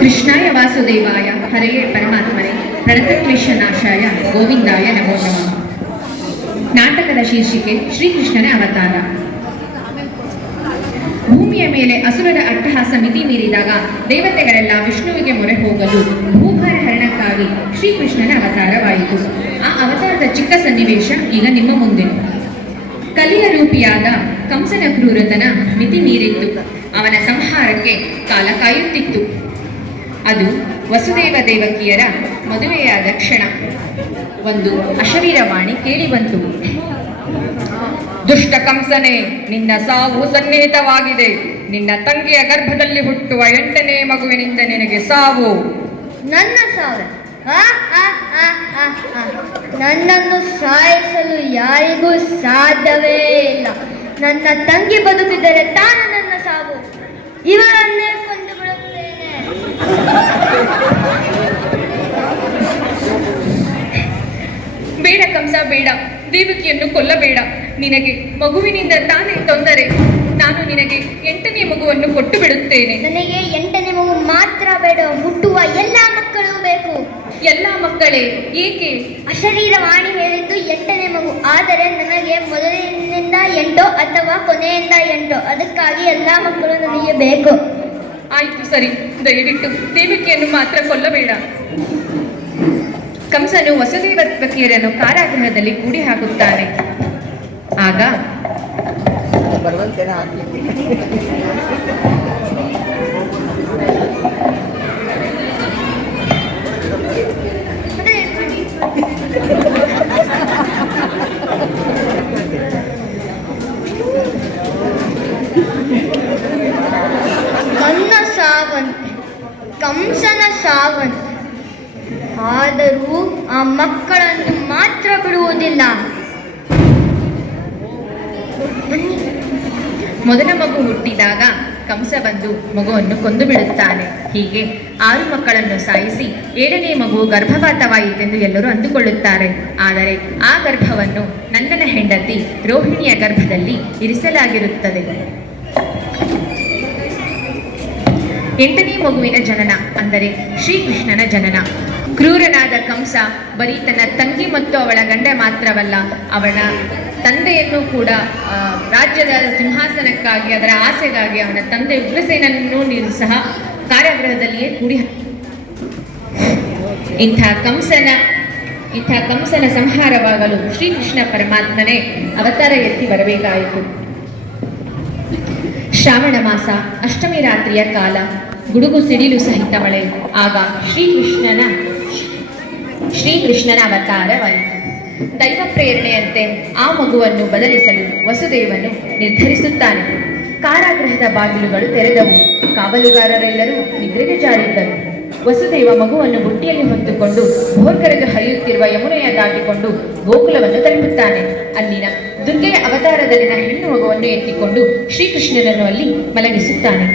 ಕೃಷ್ಣಾಯ ವಾಸುದೇವಾಯ ಹರೆಯೇ ಪರಮಾತ್ಮನೆ ಪ್ರಣತಕ್ಲೇಶನಾಶಾಯ ಗೋವಿಂದಾಯ ನಮೋ ನಮಃ. ನಾಟಕದ ಶೀರ್ಷಿಕೆ ಶ್ರೀಕೃಷ್ಣನ ಅವತಾರ. ಭೂಮಿಯ ಮೇಲೆ ಅಸುರರ ಅಟ್ಟಹಾಸ ಮಿತಿ ಮೀರಿದಾಗ ದೇವತೆಗಳೆಲ್ಲ ವಿಷ್ಣುವಿಗೆ ಮೊರೆ ಹೋಗಲು ಭೂಭಾರ ಹರಣಕ್ಕಾಗಿ ಶ್ರೀಕೃಷ್ಣನ ಅವತಾರವಾಯಿತು. ಆ ಅವತಾರದ ಚಿಕ್ಕ ಸನ್ನಿವೇಶ ಈಗ ನಿಮ್ಮ ಮುಂದೆ. ಕಲಿಯ ರೂಪಿಯಾದ ಕಂಸನ ಕ್ರೂರತನ ಮಿತಿ ಮೀರಿತ್ತು. ಅವನ ಸಂಹಾರಕ್ಕೆ ಕಾಲ ಕಾಯುತ್ತಿತ್ತು. ಅದು ವಸುದೇವ ದೇವಕಿಯರ ಮದುವೆಯಾದ ಕ್ಷಣ. ಒಂದು ಅಶರೀರವಾಣಿ ಕೇಳಿಬಂತು. ದುಷ್ಟ ಕಂಸನೇ, ನಿನ್ನ ಸಾವು ಸನ್ನಿಹಿತವಾಗಿದೆ. ನಿನ್ನ ತಂಗಿಯ ಗರ್ಭದಲ್ಲಿ ಹುಟ್ಟುವ 8ನೇ ಮಗುವಿನಿಂದ ನಿನಗೆ ಸಾವು. ನನ್ನ ಸಾವು? ನನ್ನನ್ನು ಸಾಯಿಸಲು ಯಾರಿಗೂ ಸಾಧ್ಯವೇ ಇಲ್ಲ. ನನ್ನ ತಂಗಿ ಬದುಕಿದರೆ ತಾನು ನನ್ನ ಸಾವು. ಇವರನ್ನೇ ಕೊಂದು ಬಿಡುತ್ತೇನೆ. ಬೇಡ ಕಂಸ, ಬೇಡ. ದೇವಕಿಯನ್ನು ಕೊಲ್ಲಬೇಡ. ನಿನಗೆ ಮಗುವಿನಿಂದ ತಾನೇ ತೊಂದರೆ. ನಾನು ನಿನಗೆ 8ನೇ ಮಗುವನ್ನು ಕೊಟ್ಟು ಬಿಡುತ್ತೇನೆ. ನನಗೆ 8ನೇ ಮಗು ಮಾತ್ರ ಬೇಡ, ಹುಟ್ಟುವ ಎಲ್ಲ ಮಕ್ಕಳು ಬೇಕು. ಎಲ್ಲ ಮಕ್ಕಳೇ? ಏಕೆ? ಅಶರೀರವಾಣಿ ಹೇಳಿದ್ದು 8ನೇ ಮಗು. ಆದರೆ ನನಗೆ ಮೊದಲಿನಿಂದ 8 ಅಥವಾ ಕೊನೆಯಿಂದ 8. ಅದಕ್ಕಾಗಿ ಎಲ್ಲ ಮಕ್ಕಳು ನನಗೆ ಬೇಕು. ಆಯ್ತು, ಸರಿ. ದಯವಿಟ್ಟು ದೇವಕಿಯನ್ನು ಮಾತ್ರ ಕೊಲ್ಲಬೇಡ. ಕಂಸನು ವಸುದೇವಕಿಯರನ್ನು ಕಾರಾಗೃಹದಲ್ಲಿ ಕೂಡಿ ಹಾಕುತ್ತಾನೆ. ಆಗ ನನ್ನ ಸಾವಂತೆ, ಕಂಸನ ಸಾವಂತೆ. ಆದರೂ ಆ ಮಕ್ಕಳನ್ನು ಮಾತ್ರ ಬಿಡುವುದಿಲ್ಲ. ಮೊದಲ ಮಗು ಹುಟ್ಟಿದಾಗ ಕಂಸ ಬಂದು ಮಗುವನ್ನು ಕೊಂದು ಬಿಡುತ್ತಾನೆ. ಹೀಗೆ 6 ಮಕ್ಕಳನ್ನು ಸಾಯಿಸಿ 7ನೇ ಮಗು ಗರ್ಭಪಾತವಾಯಿತೆಂದು ಎಲ್ಲರೂ ಅಂದುಕೊಳ್ಳುತ್ತಾರೆ. ಆದರೆ ಆ ಗರ್ಭವನ್ನು ನಂದನ ಹೆಂಡತಿ ರೋಹಿಣಿಯ ಗರ್ಭದಲ್ಲಿ ಇರಿಸಲಾಗಿರುತ್ತದೆ. 8ನೇ ಮಗುವಿನ ಜನನ ಅಂದರೆ ಶ್ರೀಕೃಷ್ಣನ ಜನನ. ಕ್ರೂರನಾದ ಕಂಸ ಬರೀ ತನ್ನ ತಂಗಿ ಮತ್ತು ಅವಳ ಗಂಡ ಮಾತ್ರವಲ್ಲ, ಅವಳ ತಂದೆಯನ್ನು ಕೂಡ ರಾಜ್ಯದ ಸಿಂಹಾಸನಕ್ಕಾಗಿ, ಅದರ ಆಸೆಗಾಗಿ ಅವನ ತಂದೆ ಉಗ್ರಸೇನನ್ನು ಸಹ ಕಾರಾಗೃಹದಲ್ಲಿಯೇ ಕೂಡಿ. ಇಂಥ ಕಂಸನ ಸಂಹಾರವಾಗಲು ಶ್ರೀಕೃಷ್ಣ ಪರಮಾತ್ಮನೇ ಅವತಾರ ಎತ್ತಿ ಬರಬೇಕಾಯಿತು. ಶ್ರಾವಣ ಮಾಸ, ಅಷ್ಟಮಿ ರಾತ್ರಿಯ ಕಾಲ, ಗುಡುಗು ಸಿಡಿಲು ಸಹಿತ ಮಳೆ. ಆಗ ಶ್ರೀಕೃಷ್ಣನ ಅವತಾರವಾಯಿತು. ದೈವ ಪ್ರೇರಣೆಯಂತೆ ಆ ಮಗುವನ್ನು ಬದಲಿಸಲು ವಸುದೇವನು ನಿರ್ಧರಿಸುತ್ತಾನೆ. ಕಾರಾಗೃಹದ ಬಾಗಿಲುಗಳು ತೆರೆದವು. ಕಾವಲುಗಾರರೆಲ್ಲರೂ ನಿದ್ರೆಗೆ ಜಾರಿದ್ದರು. ವಸುದೇವ ಮಗುವನ್ನು ಬುಟ್ಟಿಯಲ್ಲಿ ಹೊತ್ತುಕೊಂಡು ಭೋರ್ಗರೆದು ಹರಿಯುತ್ತಿರುವ ಯಮುನೆಯ ದಾಟಿಕೊಂಡು ಗೋಕುಲವನ್ನು ತಲುಪುತ್ತಾನೆ. ಅಲ್ಲಿನ ದುರ್ಗೆಯ ಅವತಾರದಲ್ಲಿನ ಹೆಣ್ಣು ಮಗುವನ್ನು ಎತ್ತಿಕೊಂಡು ಶ್ರೀಕೃಷ್ಣನನ್ನು ಅಲ್ಲಿ ಮಲಗಿಸುತ್ತಾನೆ.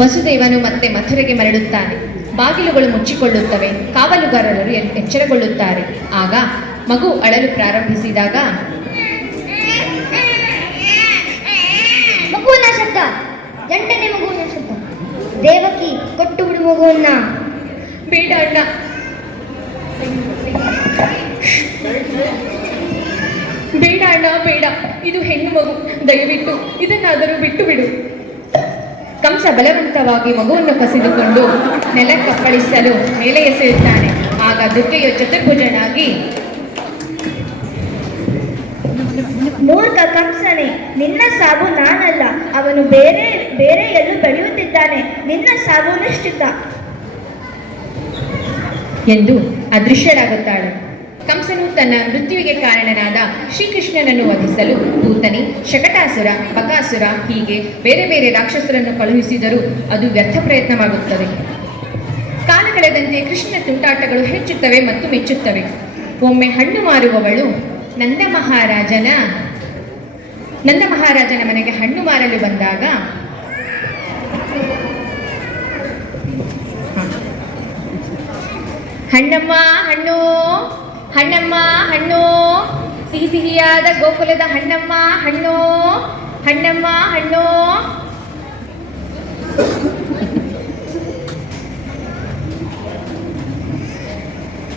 ವಸುದೇವನು ಮತ್ತೆ ಮಥುರೆಗೆ ಮರಳುತ್ತಾನೆ. ಬಾಗಿಲುಗಳು ಮುಚ್ಚಿಕೊಳ್ಳುತ್ತವೆ. ಕಾವಲುಗಾರರು ಎಚ್ಚರಗೊಳ್ಳುತ್ತಾರೆ. ಆಗ ಮಗು ಅಳಲು ಪ್ರಾರಂಭಿಸಿದಾಗ ಮಗುವಿನ ಶಬ್ದ, 8ನೇ ಮಗುವಿನ ಶಬ್ದ. ದೇವಕಿ, ಕೊಟ್ಟು ಬಿಡು ಮಗುವನ್ನ. ಬೇಡ ಅಣ್ಣ, ಬೇಡ ಅಣ್ಣ, ಬೇಡ. ಇದು ಹೆಣ್ಣು ಮಗು. ದಯವಿಟ್ಟು ಇದನ್ನಾದರೂ ಬಿಟ್ಟು ಬಿಡು. ಕಂಸ ಬಲವಂತವಾಗಿ ಮಗುವನ್ನು ಕಸಿದುಕೊಂಡು ನೆಲಕ್ಕಪ್ಪಳಿಸಲು ಮೇಲೆ ಎಸೆಯುತ್ತಾನೆ. ಆಗ ದುರ್ಗೆಯು ಚತುರ್ಭುಜನಾಗಿ ಮೂರ್ಖ ಕಂಸನೇ, ನಿನ್ನ ಸಾವು ನಾನಲ್ಲ. ಅವನು ಬೇರೆ ಬೇರೆ ಎಲ್ಲೂ ಬೆಳೆಯುತ್ತಿದ್ದಾನೆ. ನಿನ್ನ ಸಾವು ನಿಶ್ಚಿತ ಎಂದು ಅದೃಶ್ಯರಾಗುತ್ತಾಳೆ. ಕಂಸನು ತನ್ನ ಮೃತ್ಯುವಿಗೆ ಕಾರಣನಾದ ಶ್ರೀಕೃಷ್ಣನನ್ನು ವಧಿಸಲು ಪೂತನಿ, ಶಕಟಾಸುರ, ಬಕಾಸುರ ಹೀಗೆ ಬೇರೆ ಬೇರೆ ರಾಕ್ಷಸರನ್ನು ಕಳುಹಿಸಿದರೂ ಅದು ವ್ಯರ್ಥ ಪ್ರಯತ್ನವಾಗುತ್ತದೆ. ಕಾಲ ಕಳೆದಂತೆ ಕೃಷ್ಣನ ತುಂಟಾಟಗಳು ಹೆಚ್ಚುತ್ತವೆ ಮತ್ತು ಮೆಚ್ಚುತ್ತವೆ. ಒಮ್ಮೆ ಹಣ್ಣು ಮಾರುವವಳು ನಂದ ಮಹಾರಾಜನ ಮನೆಗೆ ಹಣ್ಣು ಮಾರಲು ಬಂದಾಗ ಹಣ್ಣಮ್ಮ ಹಣ್ಣು, ಹಣ್ಣಮ್ಮ ಹಣ್ಣು, ಸಿಹಿ ಸಿಹಿಯಾದ ಗೋಕುಲದ ಹಣ್ಣಮ್ಮ ಹಣ್ಣು, ಹಣ್ಣಮ್ಮ ಹಣ್ಣು.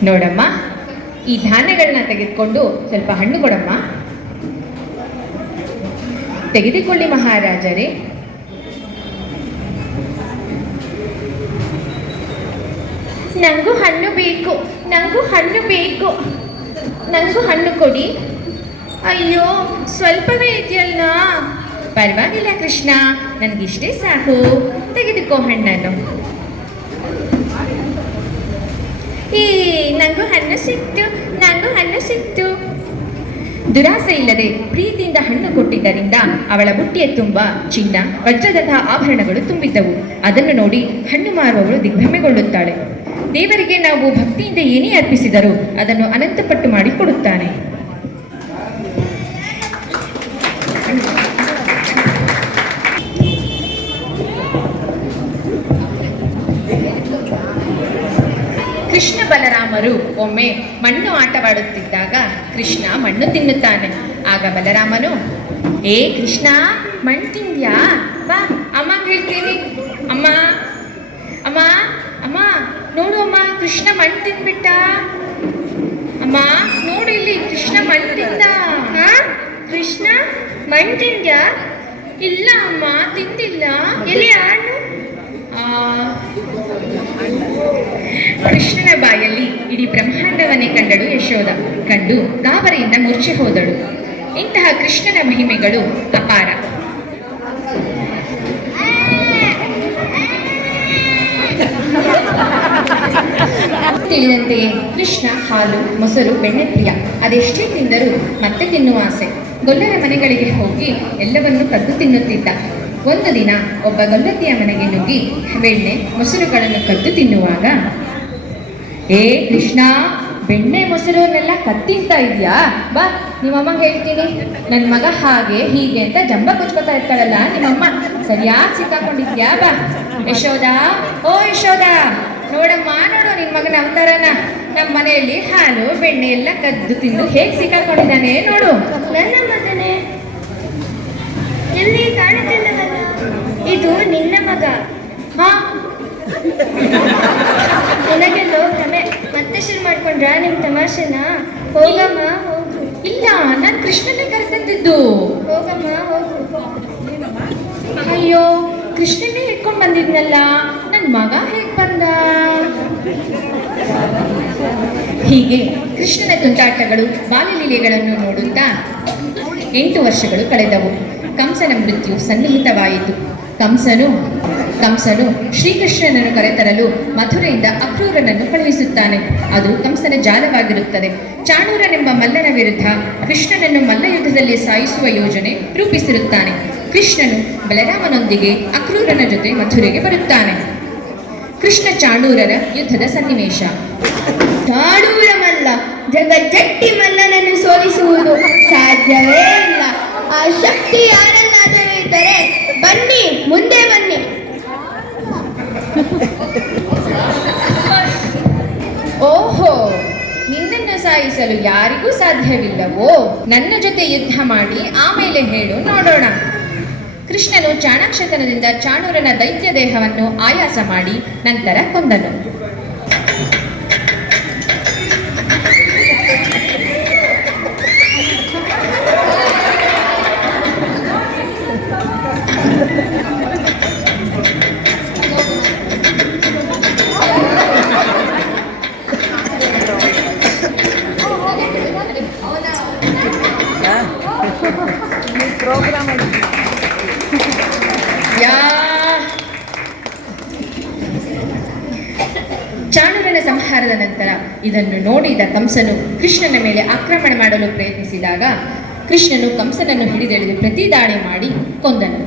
ನೋಡಮ್ಮ, ಈ ಧಾನ್ಯಗಳನ್ನ ತೆಗೆದುಕೊಂಡು ಸ್ವಲ್ಪ ಹಣ್ಣು ಕೊಡಮ್ಮ. ತೆಗೆದುಕೊಳ್ಳಿ ಮಹಾರಾಜರೇ. ನಂಗೂ ಹಣ್ಣು ಬೇಕು, ನಂಗೂ ಹಣ್ಣು ಬೇಕು, ನಂಗೂ ಹಣ್ಣು ಕೊಡಿ. ಅಯ್ಯೋ, ಸ್ವಲ್ಪವೇ ಇದೆಯಲ್ಲ. ಪರವಾಗಿಲ್ಲ ಕೃಷ್ಣ, ನನಗಿಷ್ಟೇ ಸಾಕು, ತೆಗೆದುಕೋ ಹಣ್ಣನ್ನು. ನಂಗೂ ಹಣ್ಣು ಸಿಕ್ತು, ನಂಗೂ ಹಣ್ಣು ಸಿಕ್ತು. ದುರಾಸೆ ಇಲ್ಲದೆ ಪ್ರೀತಿಯಿಂದ ಹಣ್ಣು ಕೊಟ್ಟಿದ್ದರಿಂದ ಅವಳ ಬುಟ್ಟಿಯ ತುಂಬ ಚಿನ್ನ, ವಜ್ರದಂತಹ ಆಭರಣಗಳು ತುಂಬಿದ್ದವು. ಅದನ್ನು ನೋಡಿ ಹಣ್ಣು ಮಾರುವವಳು ದಿಗ್ಭ್ರಮೆಗೊಳ್ಳುತ್ತಾಳೆ. ದೇವರಿಗೆ ನಾವು ಭಕ್ತಿಯಿಂದ ಏನೇ ಅರ್ಪಿಸಿದರೂ ಅದನ್ನು ಅನಂತಪಟ್ಟು ಮಾಡಿ ಕೊಡುತ್ತಾನೆ. ಕೃಷ್ಣ ಬಲರಾಮರು ಒಮ್ಮೆ ಮಣ್ಣು ಆಟವಾಡುತ್ತಿದ್ದಾಗ ಕೃಷ್ಣ ಮಣ್ಣು ತಿನ್ನುತ್ತಾನೆ. ಆಗ ಬಲರಾಮನು, ಏ ಕೃಷ್ಣ, ಮಣ್ಣು ತಿಂದ್ಯಾ? ಬಾ ಅಮ್ಮ ಹೇಳ್ತೀನಿ. ಅಮ್ಮ ಅಮ್ಮ ಅಮ್ಮ ನೋಡು ಅಮ್ಮ, ಕೃಷ್ಣ ಮಣ್ಣು ತಿಂದ್ಬಿಟ್ಟ. ಅಮ್ಮ ನೋಡು ಇಲ್ಲಿ, ಕೃಷ್ಣ ಮಣ್ಣು ತಿಂದ. ಕೃಷ್ಣ ಮಣ್ಣು ತಿಂದ್ಯಾ? ಇಲ್ಲ ಅಮ್ಮ, ತಿಂದಿಲ್ಲ. ಎಲ್ಲಿ ಹಣ್ಣು? ಕೃಷ್ಣನ ಬಾಯಲ್ಲಿ ಇಡೀ ಬ್ರಹ್ಮಾಂಡವನ್ನೇ ಕಂಡಳು ಯಶೋದ. ಕಂಡು ಗಾಬರಿಯಿಂದ ಮೂರ್ಛೆ ಹೋದಳು. ಇಂತಹ ಕೃಷ್ಣನ ಮಹಿಮೆಗಳು ಅಪಾರ. ತಿಳಿದಂತೆಯೇ ಕೃಷ್ಣ ಹಾಲು, ಮೊಸರು, ಬೆಣ್ಣೆ ಪ್ರಿಯ. ಅದೆಷ್ಟೇ ತಿಂದರೂ ಮತ್ತೆ ತಿನ್ನುವ ಆಸೆ. ಗೊಲ್ಲರ ಮನೆಗಳಿಗೆ ಹೋಗಿ ಎಲ್ಲವನ್ನೂ ಕದ್ದು ತಿನ್ನುತ್ತಿದ್ದ. ಒಂದು ದಿನ ಒಬ್ಬ ಗೊಲ್ಲತಿಯ ಮನೆಗೆ ನುಗ್ಗಿ ಬೆಣ್ಣೆ, ಮೊಸರುಗಳನ್ನು ಕದ್ದು ತಿನ್ನುವಾಗ, ಏ ಕೃಷ್ಣ, ಬೆಣ್ಣೆ ಮೊಸರನ್ನೆಲ್ಲ ಕತ್ತಿಂತಾ ಇದೆಯಾ? ಬಾ ನಿಮ್ಮಮ್ಮ ಹೇಳ್ತೀನಿ. ನನ್ನ ಮಗ ಹಾಗೆ ಹೀಗೆ ಅಂತ ಜಂಬ ಕೊಚ್ಕೋತಾ ಇರ್ತಾಳಲ್ಲ ನಿಮ್ಮಮ್ಮ, ಸರಿಯಾಗಿ ಸಿಕ್ಕಾಕೊಂಡಿದ್ಯಾ? ಬಾ ಯಶೋದ, ಓ ಯಶೋದ, ನೋಡಮ್ಮ, ನೋಡು ನಿನ್ನ ಮಗನ ಅವತಾರನ. ನಮ್ಮ ಮನೆಯಲ್ಲಿ ಹಾಲು, ಬೆಣ್ಣೆ ಎಲ್ಲ ಕದ್ದು ತಿಂದು ಹೇಗೆ ಸಿಕ್ಕಾಕೊಂಡಿದ್ದಾನೆ ನೋಡು. ನನ್ನ ಮಗನೇ, ಎಲ್ಲಿ ಕಾಣುತ್ತಿಲ್ಲವಲ್ಲ? ಇದು ನಿನ್ನ ಮಗ. ಹಾ, ನಿನಗೆಲ್ಲೋ ಭ್ರಮೆ. ಮತ್ತೆ ಶುರು ಮಾಡ್ಕೊಂಡ್ರ ನಿಮ್ ತಮಾಷೆನ? ಹೋಗಮ್ಮ ಹೋಗು. ಇಲ್ಲ, ನಾನು ಕೃಷ್ಣನೇ ಕರೆತಂದಿದ್ದು. ಹೋಗಮ್ಮ ಹೋಗು. ಅಯ್ಯೋ, ಕೃಷ್ಣನೇ ಇಟ್ಕೊಂಡು ಬಂದಿದ್ನಲ್ಲ, ನನ್ನ ಮಗ ಹೇಗೆ ಬಂದ? ಹೀಗೆ ಕೃಷ್ಣನ ತುಂಟಾಟಗಳು, ಬಾಲ್ಯಲೀಲೆಗಳನ್ನು ನೋಡುತ್ತಾ 8 ವರ್ಷಗಳು ಕಳೆದವು. ಕಂಸನ ಮೃತ್ಯು ಸನ್ನಿಹಿತವಾಯಿತು. ಕಂಸನು ಶ್ರೀಕೃಷ್ಣನನ್ನು ಕರೆತರಲು ಮಥುರೆಯಿಂದ ಅಕ್ರೂರನನ್ನು ಕಳುಹಿಸುತ್ತಾನೆ. ಅದು ಕಂಸನ ಜಾಲವಾಗಿರುತ್ತದೆ. ಚಾಣೂರನೆಂಬ ಮಲ್ಲನ ವಿರುದ್ಧ ಕೃಷ್ಣನನ್ನು ಮಲ್ಲಯುದ್ಧದಲ್ಲಿ ಸಾಯಿಸುವ ಯೋಜನೆ ರೂಪಿಸಿರುತ್ತಾನೆ. ಕೃಷ್ಣನು ಬಲರಾಮನೊಂದಿಗೆ ಅಕ್ರೂರನ ಜೊತೆ ಮಥುರೆಗೆ ಬರುತ್ತಾನೆ. ಕೃಷ್ಣ ಚಾಣೂರರ ಯುದ್ಧದ ಸನ್ನಿವೇಶ. ಚಾಣೂರ ಮಲ್ಲ ಜಗಜ್ಜಟ್ಟಿ ಮಲ್ಲನನ್ನು ಸೋಲಿಸುವುದು ಸಾಧ್ಯವೇ ಇಲ್ಲ. ಆ ಶಕ್ತಿ ಯಾರಲ್ಲಾದರೂ ಇದ್ದರೆ ಬನ್ನಿ, ಮುಂದೆ ಬನ್ನಿ. ಓಹೋ, ನಿನ್ನನ್ನು ಸಾಯಿಸಲು ಯಾರಿಗೂ ಸಾಧ್ಯವಿಲ್ಲವೋ? ನನ್ನ ಜೊತೆ ಯುದ್ಧ ಮಾಡಿ ಆಮೇಲೆ ಹೇಳು ನೋಡೋಣ. ಕೃಷ್ಣನು ಚಾಣಾಕ್ಷತನದಿಂದ ಚಾಣೂರನ ದೈತ್ಯ ದೇಹವನ್ನು ಆಯಾಸ ಮಾಡಿ ನಂತರ ಕೊಂದನು. ಯಾ ಚಾಣೂರನ ಸಂಹಾರದ ನಂತರ ಇದನ್ನು ನೋಡಿದ ಕಂಸನು ಕೃಷ್ಣನ ಮೇಲೆ ಆಕ್ರಮಣ ಮಾಡಲು ಪ್ರಯತ್ನಿಸಿದಾಗ ಕೃಷ್ಣನು ಕಂಸನನ್ನು ಹಿಡಿದೆಳೆದು ಪ್ರತಿದಾಳಿ ಮಾಡಿ ಕೊಂದನು.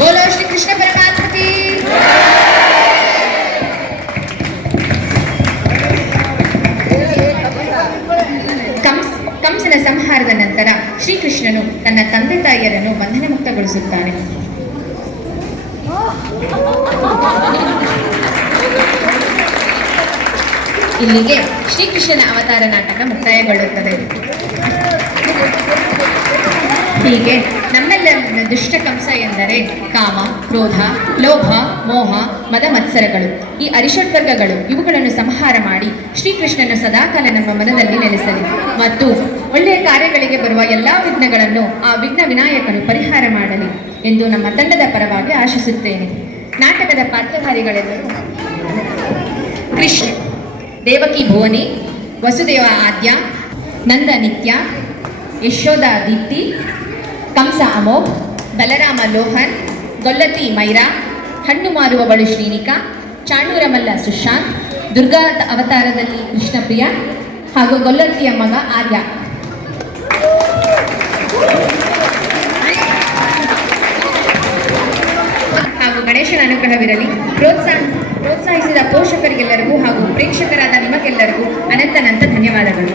बोलो श्री कृष्ण परमात्मा की। ಕಂಸನ ಸಂಹಾರದ ನಂತರ ಶ್ರೀಕೃಷ್ಣನು ತನ್ನ ತಂದೆ ತಾಯಿಯರನ್ನು ಬಂಧನ ಮುಕ್ತಗೊಳಿಸುತ್ತಾನೆ. ಇಲ್ಲಿಗೆ ಶ್ರೀಕೃಷ್ಣನ ಅವತಾರ ನಾಟಕ ಮುಕ್ತಾಯಗೊಳ್ಳುತ್ತದೆ. ಹೀಗೆ ನಮ್ಮೆಲ್ಲ ದುಷ್ಟ ಕಂಸ ಎಂದರೆ ಕಾಮ, ಕ್ರೋಧ, ಲೋಭ, ಮೋಹ, ಮದ ಮತ್ಸರಗಳು, ಈ ಅರಿಷಡ್ವರ್ಗಗಳು ಇವುಗಳನ್ನು ಸಂಹಾರ ಮಾಡಿ ಶ್ರೀಕೃಷ್ಣನು ಸದಾಕಾಲ ನಮ್ಮ ಮನದಲ್ಲಿ ನೆಲೆಸಲಿ ಮತ್ತು ಒಳ್ಳೆಯ ಕಾರ್ಯಗಳಿಗೆ ಬರುವ ಎಲ್ಲ ವಿಘ್ನಗಳನ್ನು ಆ ವಿಘ್ನ ವಿನಾಯಕನು ಪರಿಹಾರ ಮಾಡಲಿ ಎಂದು ನಮ್ಮ ತಂಡದ ಪರವಾಗಿ ಆಶಿಸುತ್ತೇನೆ. ನಾಟಕದ ಪಾತ್ರಧಾರಿಗಳೆಲ್ಲರೂ ಕೃಷ್ಣ, ದೇವಕಿ ಭುವನಿ, ವಸುದೇವ ಆದ್ಯ, ನಂದ ನಿತ್ಯ, ಯಶೋಧ ದೀಪ್ತಿ, ಕಂಸ ಅಮೋಘ್, ಬಲರಾಮ ಲೋಹನ್, ಗೊಲ್ಲತಿ ಮೈರಾ, ಹಣ್ಣು ಮಾರುವವಳು ಶ್ರೀನಿಕಾ, ಚಾಣೂರ ಮಲ್ಲ ಸುಶಾಂತ್, ದುರ್ಗಾ ಅವತಾರದಲ್ಲಿ ಕೃಷ್ಣಪ್ರಿಯ ಹಾಗೂ ಗೊಲ್ಲತಿಯ ಮಗ ಆರ್ಯ. ಹಾಗೂ ಗಣೇಶನ ಅನುಗ್ರಹವಿರಲಿ. ಪ್ರೋತ್ಸಾಹಿಸಿದ ಪೋಷಕರಿಗೆಲ್ಲರಿಗೂ ಹಾಗೂ ಪ್ರೇಕ್ಷಕರಾದ ನಿಮಗೆಲ್ಲರಿಗೂ ಅನಂತ ಧನ್ಯವಾದಗಳು.